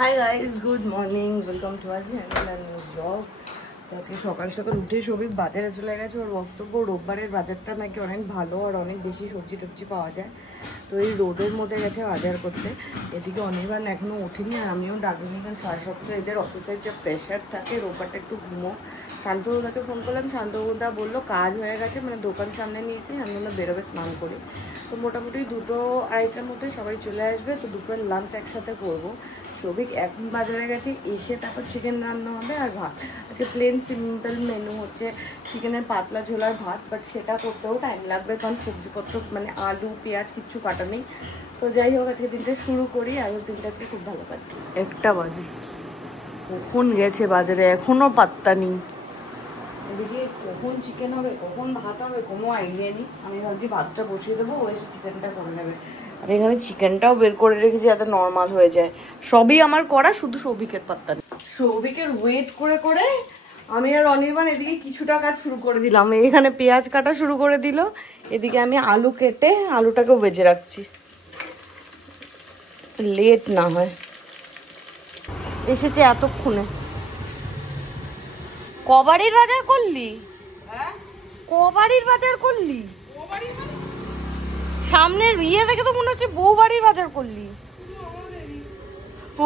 High guys, good morning, welcome to our channel and new blog. তো আজকে সকাল সকাল উঠে সবই বাজারে চলে গেছে। ওর বক্তব্য রোববারের বাজারটা নাকি অনেক ভালো আর অনেক বেশি সবজি টবজি পাওয়া যায়। তো এই রোদের মধ্যে গেছে বাজার করতে। এদিকে অনির্বাণ এখনও ওঠেনি আর আমিও ডাকিনি, কারণ 7:30 এদের অফিসের যে প্রেশার থাকে রোববারটা একটু ঘুমো। শান্তদাকে ফোন করলাম, শান্তদা বললো কাজ হয়ে গেছে, মানে দোকান সামনে নিয়েছি, শান্তদা বেরোবে স্নান করে। তো মোটামুটি 2-2:30টার মধ্যে সবাই চলে আসবে। তো দুপুরের লাঞ্চ একসাথে করবো। সৌভিক এখন বাজারে গেছে, এসে তারপর চিকেন রান্না হবে আর ভাত। আজকে প্লেন সিম্পল মেনু হচ্ছে চিকেনের পাতলা ঝোলার ভাত, বাট সেটা করতেও টাইম লাগবে, কারণ সবজিপত্র মানে আলু পেঁয়াজ কিচ্ছু কাটা নেই। তো যাই হোক, আজকে দিনটা শুরু করি। আজকের দিনটা আজকে খুব ভালো কাটবে। 1টা বাজে, কখন গেছে বাজারে এখনও পাত্তা নেই। এদিকে কখন চিকেন হবে কখন ভাত হবে কোনো আইডিয়া নেই। আমি ভাবছি ভাতটা বসিয়ে দেবো, ও এসে চিকেনটা করে নেবে। আর এখানে চিকেনটাও বের করে রেখেছি যাতে নর্মাল হয়ে যায়। সবই আমার করা, শুধু সৌভিকের পাত্তা নেই। সৌভিকের ওয়েট করে করে আমি আর অনির্বাণ এদিকে কিছুটা কাজ শুরু করে দিলাম। এখানে পেঁয়াজ কাটা শুরু করে দিল, এদিকে আমি আলু কেটে আলুটাকেও বেজে রাখছি, লেট না হয়। এসেছে এতক্ষণে। কবাড়ির বাজার করলি? কবাড়ির বাজার করলি? সামনের ইয়ে দেখে তো মনে হচ্ছে বউ বাড়ির বাজার করলি।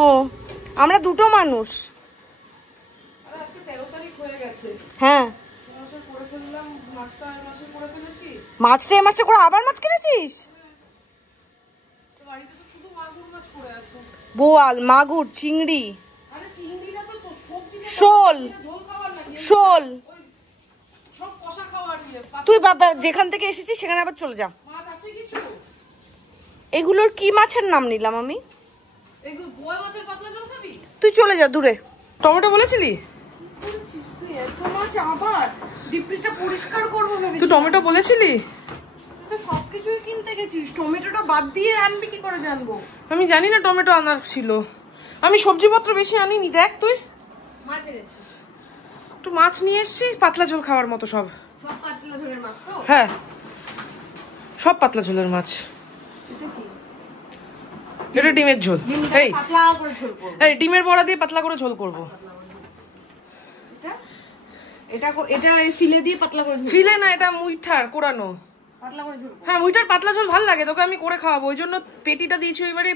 ও, আমরা দুটো মানুষ। হ্যাঁ, মাছটা এ মাসে করে আবার মাছ কিনেছিস? বোয়াল, মাগুর, চিংড়ি, শোল। শোল তুই বাবা যেখান থেকে এসেছিস সেখানে আবার চলে যা। এগুলোর কি মাছের নাম নিলাম আমি? তুই চলে যা দূরে। টমেটো বলেছিলি? তুই টমেটো বলেছিলি? সবকিছুই কিনতে গেছিস, টমেটোটা বাদ দিয়ে আনবি কি করে জানবো? আমি জানি না টমেটো আনার ছিল। আমি সবজিপত্র বেশি আনিনি। দেখ তুই মাছ এনেছিস, একটু মাছ নিয়ে এসছি, পাতলা ঝোল খাওয়ার মতো। সব পাতলা ঝোলের মাছ তো? হ্যাঁ, সব পাতলা ঝোলের মাছ। এটা ডিমের ঝোল। এই ডিমের বড়া দিয়ে পাতলা করে ঝোল করবো। এটা ফিলে দিয়ে পাতলা করে? ফিলে না, এটা মুইঠার কোরানো। হ্যাঁ, মুইঠার পাতলা ঝোল ভাল লাগে, তোকে আমি করে খাওয়াবো। ওই জন্য পেটিটা দিয়েছি ওইবারে,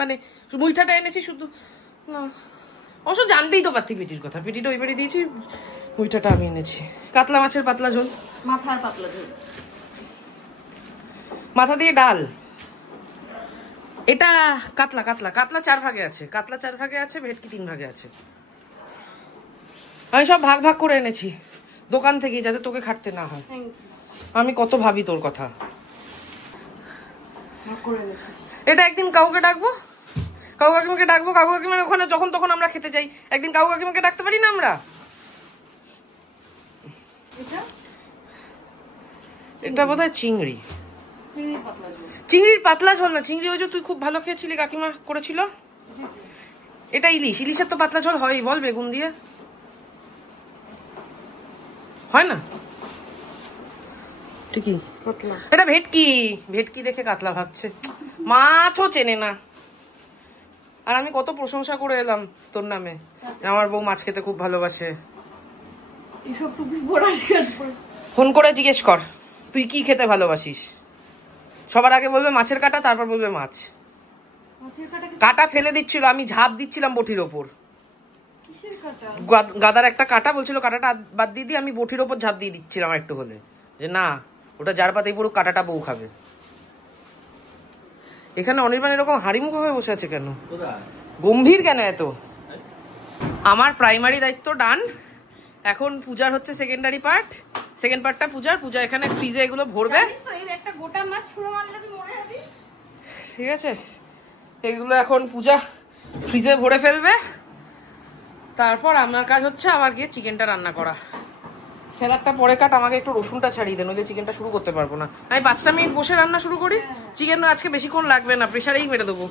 মানে মুইঠাটা এনেছি শুধু। না অবশ্য জানতেই তো পারতি পেটির কথা, পেটিটা ওইবারে দিয়েছি, মুইঠাটা আমি এনেছি। কাতলা মাছের পাতলা ঝোল, মাথার পাতলা ঝোল, মাথা দিয়ে ডাল। এটা কাতলা কাতলা কাতলা 4 ভাগে আছে, কাতলা 4 ভাগে আছে, ভেটকি 3 ভাগে আছে। আমি সব ভাগ ভাগ করে এনেছি দোকান থেকে, যাতে তোকে খাটতে না হয়। আমি কত ভাবি তোর কথা। এটা একদিন কাউকে ডাকবো, কাকু কাকিমাকে ডাকবো। কাকু কাকিমার ওখানে যখন তখন আমরা খেতে যাই, একদিন কাকু কাকিমাকে ডাকতে পারি না আমরা? এটা বোধহয় চিংড়ি। চিংড়ির পাতলা ঝোল না, চিংড়ি ওই যে তুই খুব ভালো খেয়েছিলি, কাকিমা করেছিল। এটা ইলিশ, ইলিশের তো পাতলা ঝোল হয়, বল বেগুন দিয়ে হয় না? ঠিকই। এটা ভেটকি, ভেটকি দেখে কাতলা ভাবছে, মাছও চেনে না। আর আমি কত প্রশংসা করে এলাম তোর নামে, আমার বউ মাছ খেতে খুব ভালোবাসে। ফোন করে জিজ্ঞেস কর তুই কি খেতে ভালোবাসিস। সবার আগে বলবে মাছের কাটা, তারপর বলবে মাছ। কাটা ফেলে দিচ্ছিল, আমি ঝাঁপ দিচ্ছিলাম বটির ওপর। গাদার একটা কাটা বলছিল কাটাটা বাদ দিয়ে দিয়ে, আমি বটির ওপর ঝাঁপ দিয়ে দিচ্ছিলাম একটু হলে, যে না ওটা যার পাতেই পুরো কাটাটা বউ খাবে। এখানে অনির্বাণ এরকম হাড়িমুখ হয়ে বসে আছে কেন, গম্ভীর কেন এত? আমার প্রাইমারি দায়িত্ব ডান, এখন পূজার হচ্ছে সেকেন্ডারি পার্ট। সেকেন্ড পার্টটা পূজার। পূজা এখানে ফ্রিজে এগুলো ভরবে, ঠিক আছে? এগুলো এখন পূজা ফ্রিজে ভরে ফেলবে, তারপর আমার কাজ হচ্ছে আবার গিয়ে চিকেনটা রান্না করা। স্যালাডটা পরে কাট, আমাকে একটু রসুনটা ছাড়িয়ে দেন, নইলে চিকেনটা শুরু করতে পারবো না। আমি 5টা মিনিট বসে রান্না শুরু করি। চিকেন আজকে বেশিক্ষণ লাগবে না, প্রেশারেই মেরে দেবো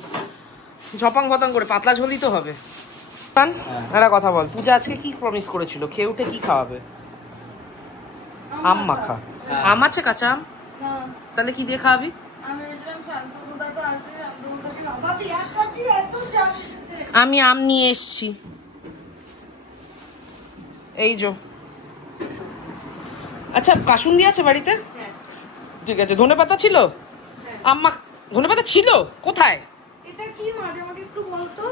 ঝপাং ভতাং করে, পাতলা ঝোলই তো হবে। একটা কথা বল, পূজা আজকে কি প্রমিস করেছিল, খেয়ে উঠে কি খাওয়াবে? আম মাখা। আম আছে কাঁচা আম? তাহলে কি দিয়ে খাওয়াবি? আমি আম নিয়ে এসছি, এই যো। আচ্ছা কাসুন্দি আছে বাড়িতে? ঠিক আছে। ধনেপাতা ছিল? আম্মা ধনেপাতা ছিল কোথায়? এটা কি মাছ আমাকে একটু বলতো।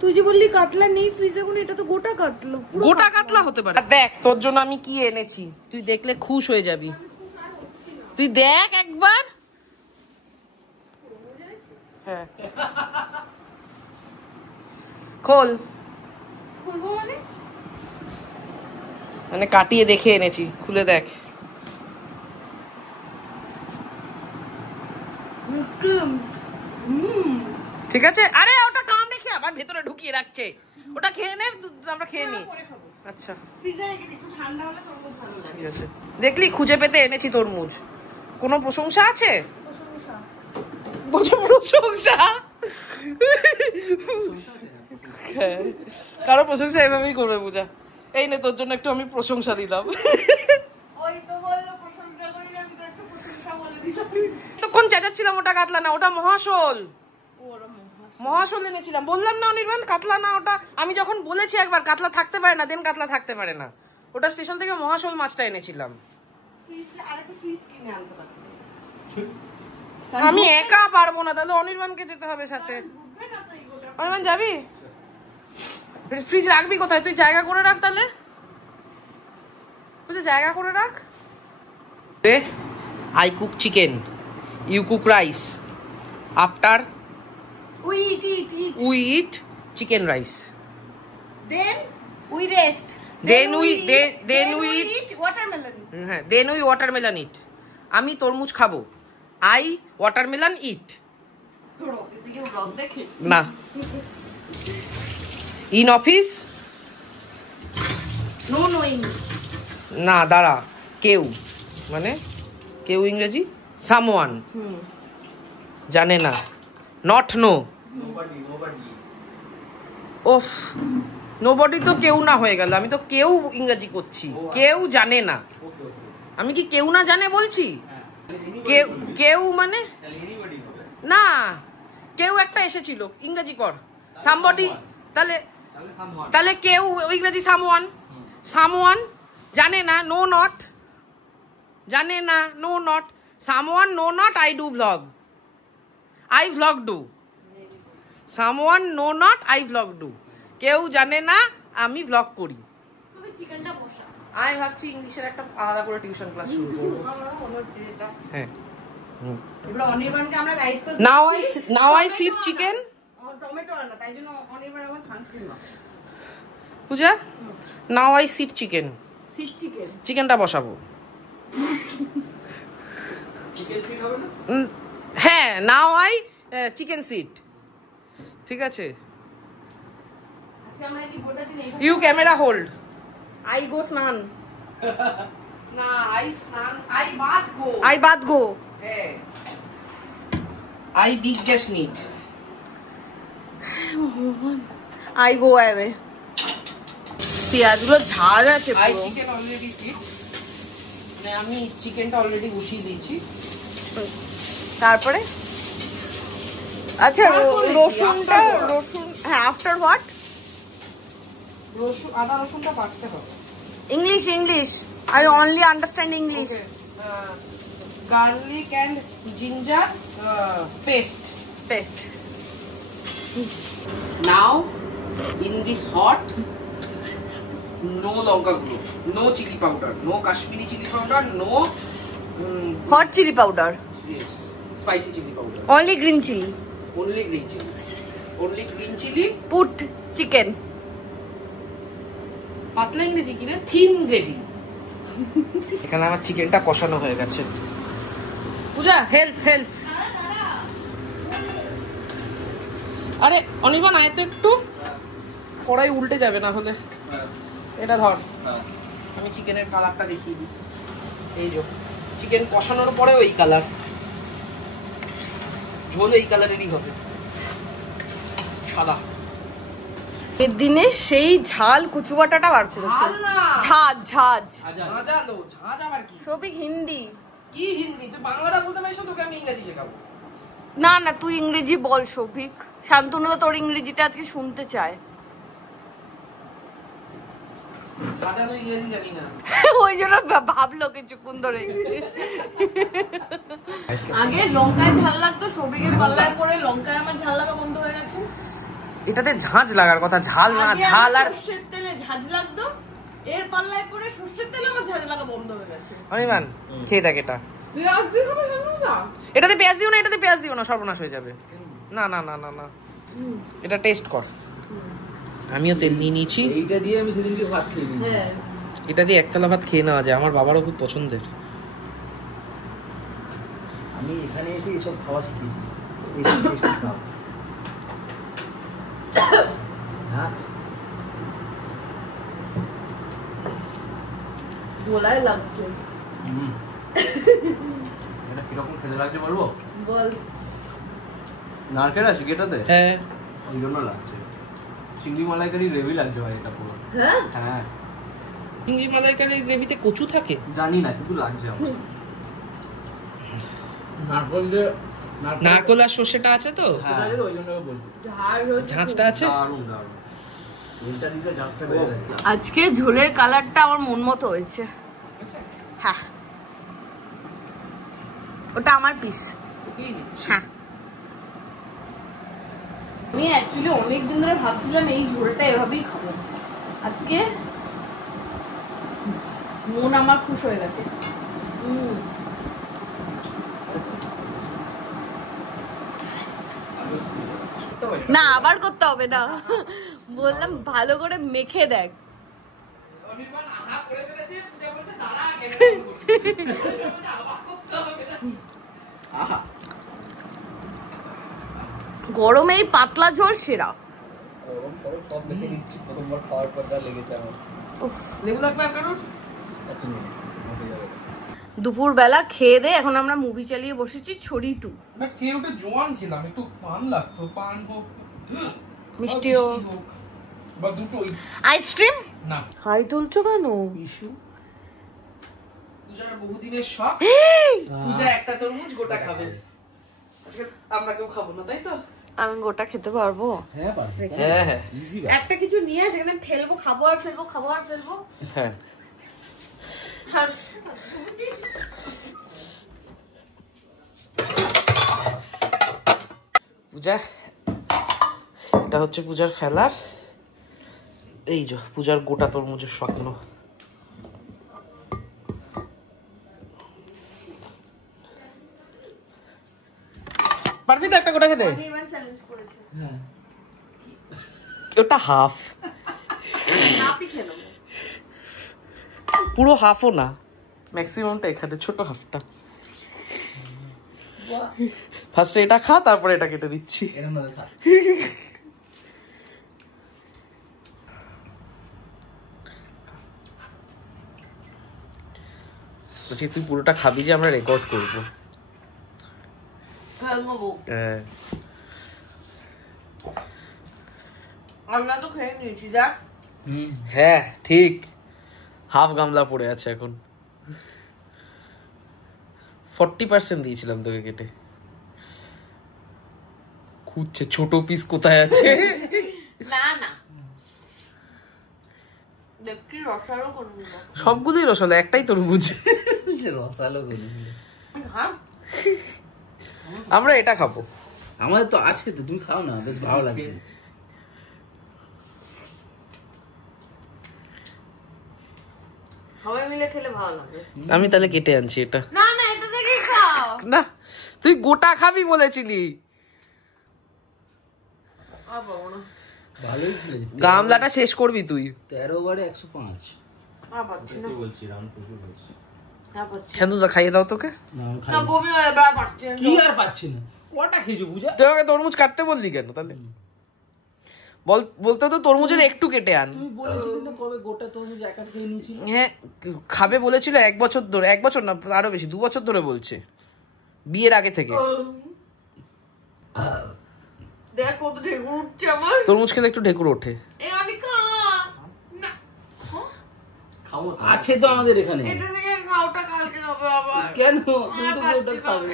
তুই যে বললি কাতলা নেই ফ্রিজে, কোন এটা তো গোটা কাতলা। গোটা কাতলা হতে পারে। দেখ তোর জন্য আমি কি এনেছি, তুই দেখলে খুশ হয়ে যাবি। তুই দেখ একবার। হ্যাঁ খোল। মানে কাটিয়ে দেখে এনেছি, খুলে দেখ। ঠিক আছে। আরে ওটা কাম রেখে আবার ভেতরে ঢুকিয়ে রাখছে, ওটা খেয়ে নে, আমরা খেয়ে নি। আচ্ছা ঠিক আছে। দেখলি খুঁজে পেতে এনেছি তরমুজ। কোনো প্রশংসা আছে? প্রশংসা কারো প্রশংসা এভাবেই করবে পূজা। এই নে তোর জন্য একটু আমি প্রশংসা দিলাম। তখন চেঁচাচ্ছিলাম ওটা কাতলা না, ওটা মহাশোল। মহাশোল এনেছিলাম, বললাম না অনির্বাণ কাতলা না ওটা। আমি যখন বলেছি একবার কাতলা থাকতে পারে না, দেন কাতলা থাকতে পারে না। ওটা স্টেশন থেকে মহাশোল মাছটা এনেছিলাম। আমি একা পারবো না, তাহলে অনির্বাণকে যেতে হবে সাথে। অনির্বাণ যাবি? ফ্রিজ রাখবি কোথায়? তুই জায়গা করে রাখ তাহলে, জায়গা করে রাখ। I cook chicken, you cook rice. After we eat chicken rice. Then we rest. Then we eat watermelon. হ্যাঁ, then we watermelon eat. আমি তরমুজ খাবো, I watermelon eat. না। In office? No knowing. না দাঁড়া, কেউ মানে কেউ ইংরেজি সামওয়ান, জানে না, নট নো। ওফ, নোবডি তো কেউ না হয়ে গেল, আমি তো কেউ ইংরেজি করছি। কেউ জানে না, আমি কি কেউ না জানে বলছি? কেউ কেউ মানে না, কেউ একটা এসেছিল, ইংরেজি কর সামবডি। তাহলে কেউ ইংরেজি সামওয়ান। সামওয়ান জানে না, নো নট, জানে না, know not. Someone know not, I do blog, I vlog do. Someone know not, I vlog do. কেউ জানে না আমি ভ্লগ করি। আমি ভাবছি ইংলিশের একটা আলাদা করে টিউশন ক্লাস শুরু করব। হ্যাঁ, now I sit chicken. Puja, now I sit chicken. চিকেনটা বসাবো। হ্যাঁ, নাও আই চিকেন সিট। ঠিক আছে। You camera hold. I go স্নান। না, আই স্নান, I bath go. I bath go. হ্যাঁ, I big gas need. I go away. পেঁয়াজগুলো ঝাল আছে আই পুরো। চিকেন অলরেডি সিট, মানে আমি চিকেনটা অলরেডি বসিয়ে দিয়েছি। তারপরে আচ্ছা রসুনটা, রসুন হ্যাঁ আফটার হোয়াট? রসুন, আদা রসুনটা বাটতে হবে। English English, I only understand English. Garlic and ginger paste. Now in this hot, no lonka gulo, no chili powder, no Kashmiri chili powder, no hot chilli powder, yes, spicy chili powder, only green chili. only green chili, only green chili. Put chicken. পাতলা ইংরেজি কি রে? Thin gravy. এখানে আমার চিকেনটা কষানো হয়ে গেছে। পূজা হেল্প হেল্প। আরে অনির্বাণ আয় তো একটু, কড়াই উল্টে যাবে না হলে। এটা ধর, আমি চিকেনের কালারটা দেখিয়ে দিই। এই যে চিকেন কষানোর পরে ওই কালার, ঝোল এই কালারেরই হবে, সাদা। এর দিনে সেই ঝাল কচুবাটাটা বার করেছে। ঝাল না, ঝাঁজ ঝাঁজ। ঝাঁঝালো, ঝাঁঝ আবার কি? সবিক হিন্দি। কি হিন্দি? তুই বাংলাটা বলতে পারিস, তোকে আমি ইংরেজি শেখাবো। না না তুই ইংরেজি বল সৌভিক। শান্তনু তোর ইংরেজিটা আজকে শুনতে চায়। ওই জন্য ভাবলো কিছুক্ষণ ধরে। আগে লঙ্কায় ঝাল লাগতো, সবিকের পাল্লায় পরে লঙ্কায় আমার ঝাল লাগা বন্ধ হয়ে গেছে। এটাতে ঝাঁঝ লাগার কথা, ঝাল না, ঝাল আর সর্ষের তেলে ঝাঁঝ লাগতো, এর পাল্লায় পরে সর্ষের তেলে আমার ঝাঁঝ লাগা বন্ধ হয়ে গেছে। অনিমান খেয়ে দেখ এটা। পেঁয়াজ দিয়ে খাবো না, এটাতে পেঁয়াজ দিও না, এটাতে পেঁয়াজ দিও না, সর্বনাশ হয়ে যাবে। না না না না না, এটা টেস্ট কর। আমিও তেল নিয়ে নিয়েছি। এইটা দিয়ে আমি সেদিনকে ভাত খেয়ে নিই। হ্যাঁ এটা দিয়ে একতলা ভাত খেয়ে নেওয়া যায়, আমার বাবারও খুব পছন্দের। আমি এখানে এসে এসব খাওয়া শিখেছি। টেস্টি টেস্টি খাওয়া। গোলায় লাগছে। এটা কিরকম খেতে লাগছে বলবো? বল। নারকেল আছে কি এটাতে? হ্যাঁ, ওই জন্য লাগছে। চিংড়ি মালাইকারি গ্রেভি লাগছে ভাই এটা পুরো। হ্যাঁ হ্যাঁ, চিংড়ি মালাইকারির গ্রেভিতে কচু থাকে? জানি না কিন্তু লাগছে আমার। নারকেল দিয়ে নারকোল আর সর্ষেটা আছে তো, হ্যাঁ ওই জন্য বলছি। ঝাঁঝটা আছে। দারুণ দারুণ। এটা দিতে ঝাঁঝটা বেড়ে যায়। আজকে ঝোলের কালারটা আমার মন মতো হয়েছে। হ্যাঁ ওটা আমার পিস। হ্যাঁ আমি অ্যাকচুয়ালি অনেকদিন ধরে ভাবছিলাম এই ঝোলটা এভাবেই খাবো, আজকে মন আমার খুশ হয়ে গেছে। না আবার করতে হবে না, বললাম ভালো করে মেখে দেখ। গরমে এই পাতলা ঝোল সেরা। গরম গরম সব দেখে নিচ্ছি, প্রথমবার খাওয়ার পর যা লেগেছে আমার। লেবু লাগবে আর কারোর? দুপুর বেলা খেয়ে দে, এখন আমরা মুভি চালিয়ে বসেছি ছড়ি 2। না খেয়ে উঠে জোয়ান ছিলাম, একটু পান লাগতো, পান হোক মিষ্টিও হোক বা দুটোই। আইসক্রিম না হাই তুলছো কেন? ইস্যু পূজার বহুদিনের শখ, পূজা একটা তরমুজ গোটা খাবে, আজকে আমরা কেউ খাবো না, তাই তো? আমি গোটা খেতে পারবো? হ্যাঁ পারবে। হ্যাঁ হ্যাঁ ইজি একটা কিছু নিয়ে যেখানে ফেলবো, খাবো আর ফেলবো, খাবো আর ফেলবো। হ্যাঁ। পূজা, এটা হচ্ছে পূজার ফেলার, এই যে পূজার গোটা তরমুজের স্বপ্ন। পারবি তো একটা গোটা খেতে? হ্যাঁ ওটা হাফ, পুরো হাফও না, ম্যাক্সিমামটা এখানে, ছোট হাফটা। ফার্স্টে এটা খা, তারপরে এটা কেটে দিচ্ছি। এরকম ভাবে খা। বলছি তুই পুরোটা খাবি যে, আমরা রেকর্ড করবো। আমরা তো খেয়ে নিয়েছি দেখ। হ্যাঁ ঠিক, হাফ গামলা পড়ে আছে এখন। 40% দিয়েছিলাম তোকে কেটে, খুঁজছে ছোট পিস কোথায় আছে। না না দেখছি রসালো করবি না, সবগুলোই রসালো, একটাই তরমুজ। রসালো করে হ্যাঁ আমরা এটা খাবো। আমাদের তো আছে তো, তুমি খাও না, বেশ ভালো লাগছে। সবাই মিলে খেলে ভালো লাগে। আমি তাহলে কেটে আনছি এটা। না না এটা থেকে খাও না তুই গোটা খাবি বলেছিলি। ভালোই খেলেছি। গামলাটা শেষ করবি তুই। 13 বারে 105। বলছি রামপুর বলছি। শান্তদা খাইয়ে দাও তোকে। না আমি খাই না না। বমি হয় এবার পাচ্ছি না। কি আর পাচ্ছি না, কটা খেয়েছো পূজা? তুই আমাকে তরমুজ কাটতে বললি কেন তাহলে? বলতে তো তরমুজের একটু কেটে আন। তুমি বলেছিলে না কবে গোটা তরমুজ একা খেয়ে নিয়েছিল? হ্যাঁ খাবে বলেছিল 1 বছর ধরে, 1 বছর না আরো বেশি, 2 বছর ধরে বলছে, বিয়ের আগে থেকে। দেখ কত ঢেকুর উঠছে আমার। তরমুজ খেলে একটু ঢেকুর ওঠে। এ আমি খা না খাবো আছে তো আমাদের এখানে। এটা থেকে খাওটা কালকে হবে আবার। কেন তুমি তো ওটা খাবে?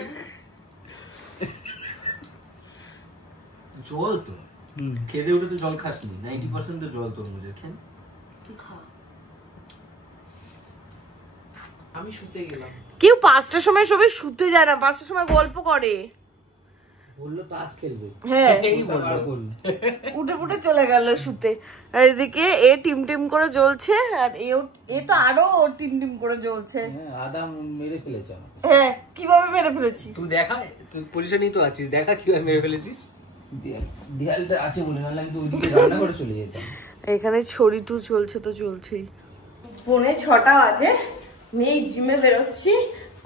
জল তো খেতে উঠে তো জল খাসনি, 90% তো জল তরমুজের। খেন তুই খা। আমি শুতে গেলাম। কেউ 5টার সময় সবাই শুতে যায় না, 5টার সময় গল্প করে। বললো তাস খেলবে, হ্যাঁ এই বললো উঠে উঠে চলে গেল শুতে। আর এদিকে এ টিম টিম করে জ্বলছে, আর এ তো আরো টিম টিম করে জ্বলছে। আদা মেরে ফেলেছে। হ্যাঁ কিভাবে মেরে ফেলেছি তুই দেখা, তুই পজিশনেই তো আছিস, দেখা কিভাবে মেরে ফেলেছিস। দেয়ালটা আছে বলে, নাহলে আমি তো ওইদিকে রান্না করে চলে যেতাম। এখানে ছড়ি টু চলছে তো চলছেই। 6:45 বাজে, মেয়ে জিমে বেরোচ্ছি,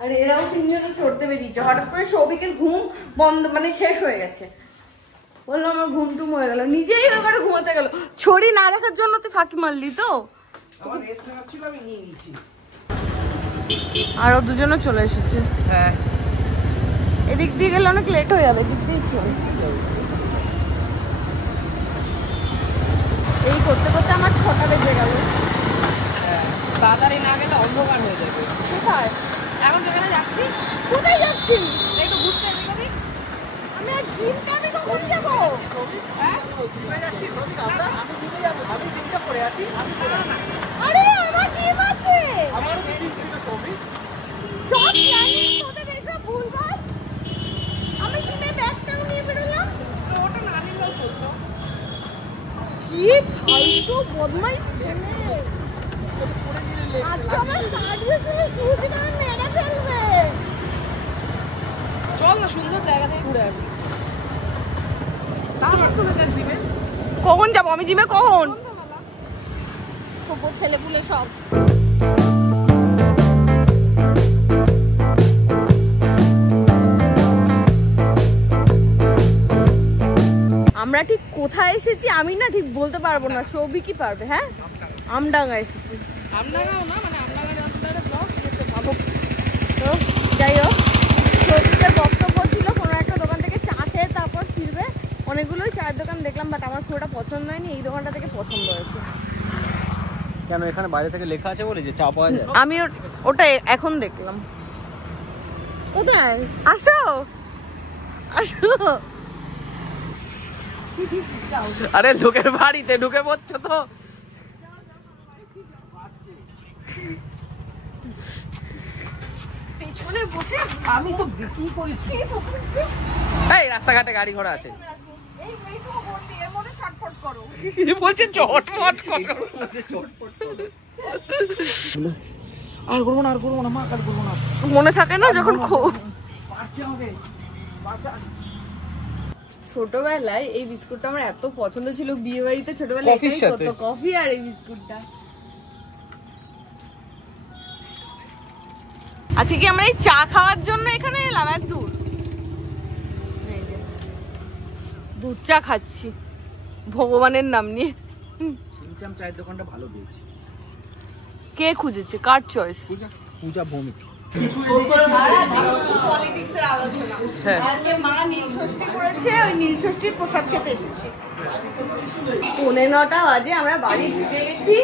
আর এরাও 3জনে চড়তে বেরিয়েছে। হঠাৎ করে সৌভিকের ঘুম বন্ধ, মানে শেষ হয়ে গেছে। বললো আমার ঘুম টুম হয়ে গেল, নিজেই ওখানে ঘুমাতে গেল। ছড়ি না দেখার জন্য তুই ফাঁকি মারলি তো। আমার রেস্ট নেওয়ার ছিল, আমি নিয়ে নিচ্ছি। আরো দুজনও চলে এসেছে। হ্যাঁ এদিক দিয়ে গেলে অনেক লেট হয়ে যাবে, এদিক দিয়ে চল। এই করতে করতে আমার 6টা বেজে গেল। তাড়াতাড়ি না গেলে অন্ধকার হয়ে যাবে। কোথায় এখন যেখানে যাচ্ছি, কোথায় যাচ্ছি? একটু ঘুরতে যাবি। আমি আর জিমটা আমি কখন যাবো? আরে আমার জিম আছে। সব জানি, তোদের এসব ভুলভাল। আমি জিমে ব্যাগটাও নিয়ে বেরোলাম। তো ওটা না নিলেও চলতো। কি ফালতু বদমাইশ ছেলে। আজকে আমার কার্ডিও ছিল, শুধু আমার মেরে ফেলবে। চল না, সুন্দর জায়গা থেকে ঘুরে আসি। তারপর শুনে যাস জিমে। কখন যাবো আমি জিমে? কখন? ছোট ছেলে পুলে সব। আমরা ঠিক কোথায় এসেছি আমি না ঠিক বলতে পারবো না, সৌভিক কি পারবে? হ্যাঁ আমডাঙ্গা এসেছি। আমডাঙ্গাও না, মানে আমডাঙ্গার একটা ব্লগ দেখতে ভাবো। তো যাই হোক, সৌভিকের বক্তব্য ছিল কোনো একটা দোকান থেকে চা খেয়ে তারপর ফিরবে। অনেকগুলোই চায়ের দোকান দেখলাম, বাট আমার খুব একটা পছন্দ হয়নি। এই দোকানটা থেকে পছন্দ হয়েছে। কেন? এখানে বাইরে থেকে লেখা আছে বলে যে চা পাওয়া যায়। আমি ওটা এখন দেখলাম। কোথায়? আসো আসো। আরে লোকের বাড়িতে ঢুকে পড়ছো তো। পেছনে বসে আমি তো বিক্রি করেছি। এই রাস্তাঘাটে গাড়ি ঘোড়া আছে, এই এইটুকু বলছি, এর মধ্যে ছটফট করো। বলছে চটফট করো। আর করবো না, আর করবো না মা, আর করবো না। মনে থাকে না যখন পারছে হবে। ছোটবেলায় এই বিস্কুটটা আমার এত পছন্দ ছিল। বিয়ে বাড়িতে ছোটবেলায় কফির এটাই সাথে। কত কফি আর এই বিস্কুটটা। আজকে কি আমরা এই চা খাওয়ার জন্য এখানে এলাম এত দূর? এই যে দুধ চা খাচ্ছি ভগবানের নাম নিয়ে। সিমচাম চায়ের দোকানটা ভালো পেয়েছি। কে খুঁজেছে? কার চয়েস? পূজা ভৌমিক। পলিটিক্সের আলোচনা। হ্যাঁ। আজকে মা নীলষষ্ঠী করেছে, ওই নীলষষ্ঠীর প্রসাদ খেতে এসেছি। 9:45 বাজে, আমরা বাড়ি ঢুকে গেছি।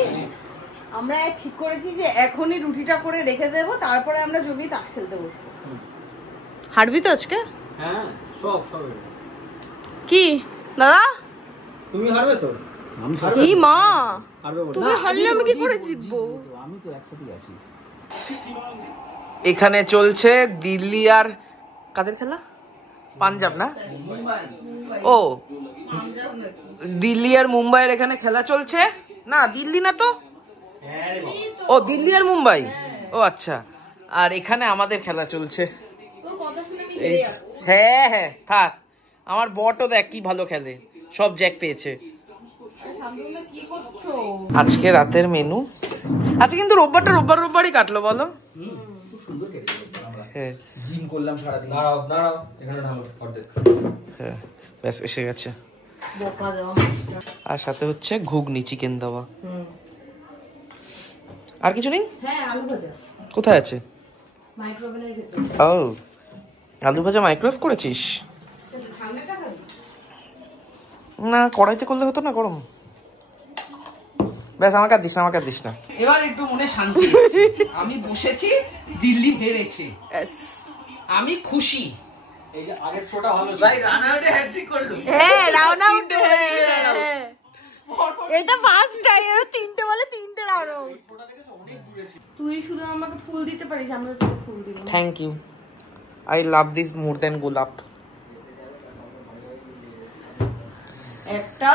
আমরা ঠিক করেছি যে এখনই রুটিটা করে রেখে দেবো, তারপরে আমরা জমি তাস খেলতে বসবো। হারবি তো আজকে? হ্যাঁ সব কি দাদা তুমি হারবে তো? আমি কি মা হারবে বলে। তুমি হারলে আমি কি করে জিতবো? আমি তো একসাথেই আছি। এখানে চলছে দিল্লি আর কাদের খেলা? পাঞ্জাব না? ও দিল্লি আর মুম্বাইয়ের এখানে খেলা চলছে। না দিল্লি না তো, ও দিল্লি আর মুম্বাই। ও আচ্ছা, আর এখানে আমাদের খেলা চলছে। হ্যাঁ হ্যাঁ থাক, আমার বটও দেখ কি ভালো খেলে, সব জ্যাক পেয়েছে। আজকে রাতের মেনু, আজকে কিন্তু রোববারই কাটলো বলো। খুব সুন্দর কেটেছে। হ্যাঁ জিম করলাম সারাদিন। দাঁড়াও এখানে নামো অর্ধেক। হ্যাঁ ব্যাস এসে গেছে। আর সাথে হচ্ছে ঘুগনি, চিকেন দেওয়া। আর কিছু নেই? হ্যাঁ আলু ভাজা কোথায় আছে? মাইক্রোওভেনের ভিতরে। ও আলু ভাজা মাইক্রোওয়েভ করেছিস? না কড়াইতে করলে হতো না গরম। ব্যাস আমাকে আর দিস না। এবার একটু মনে শান্তি। আমি বসেছি, দিল্লি হেরেছে, আমি খুশি। এই যে আগের ছোটা ভালো ভাই রান আউটে হ্যাট্রিক করে দেব রাউন্ড আউট এটা ফার্স্ট টাইম এর 3টে বলে 3টে রাউন্ড আউট ছোটা থেকে অনেক দূরে ছিল তুই শুধু আমাকে ফুল দিতে পারিস আমি তোকে ফুল দিব thank you I love this more than গোলাপ একটা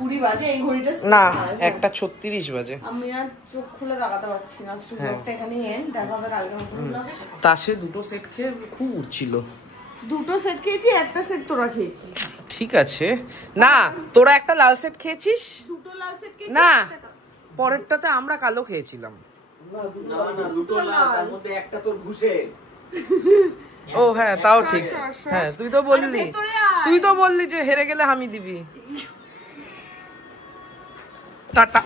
20 বাজে এই ঘড়িটা না 1:36 বাজে আমি আর চোখ খুলে তাকাতে পারছি না আজকে ব্লগটা এখানেই এন্ড দেখা হবে কালকে নতুন ব্লগে তাসে দুটো সেট খেয়ে খুব উঠছিল দুটো সেট খেয়েছি একটা সেট তোরা খেয়েছিস ঠিক আছে না তোরা একটা লাল সেট খেয়েছিস দুটো লাল সেট খেয়েছিস না পরেরটাতে আমরা কালো খেয়েছিলাম না দুটো না তার মধ্যে একটা তোর ঘুষে ও হ্যাঁ তাও ঠিক হ্যাঁ তুই তো বললি যে হেরে গেলে আমি দিবি টাটা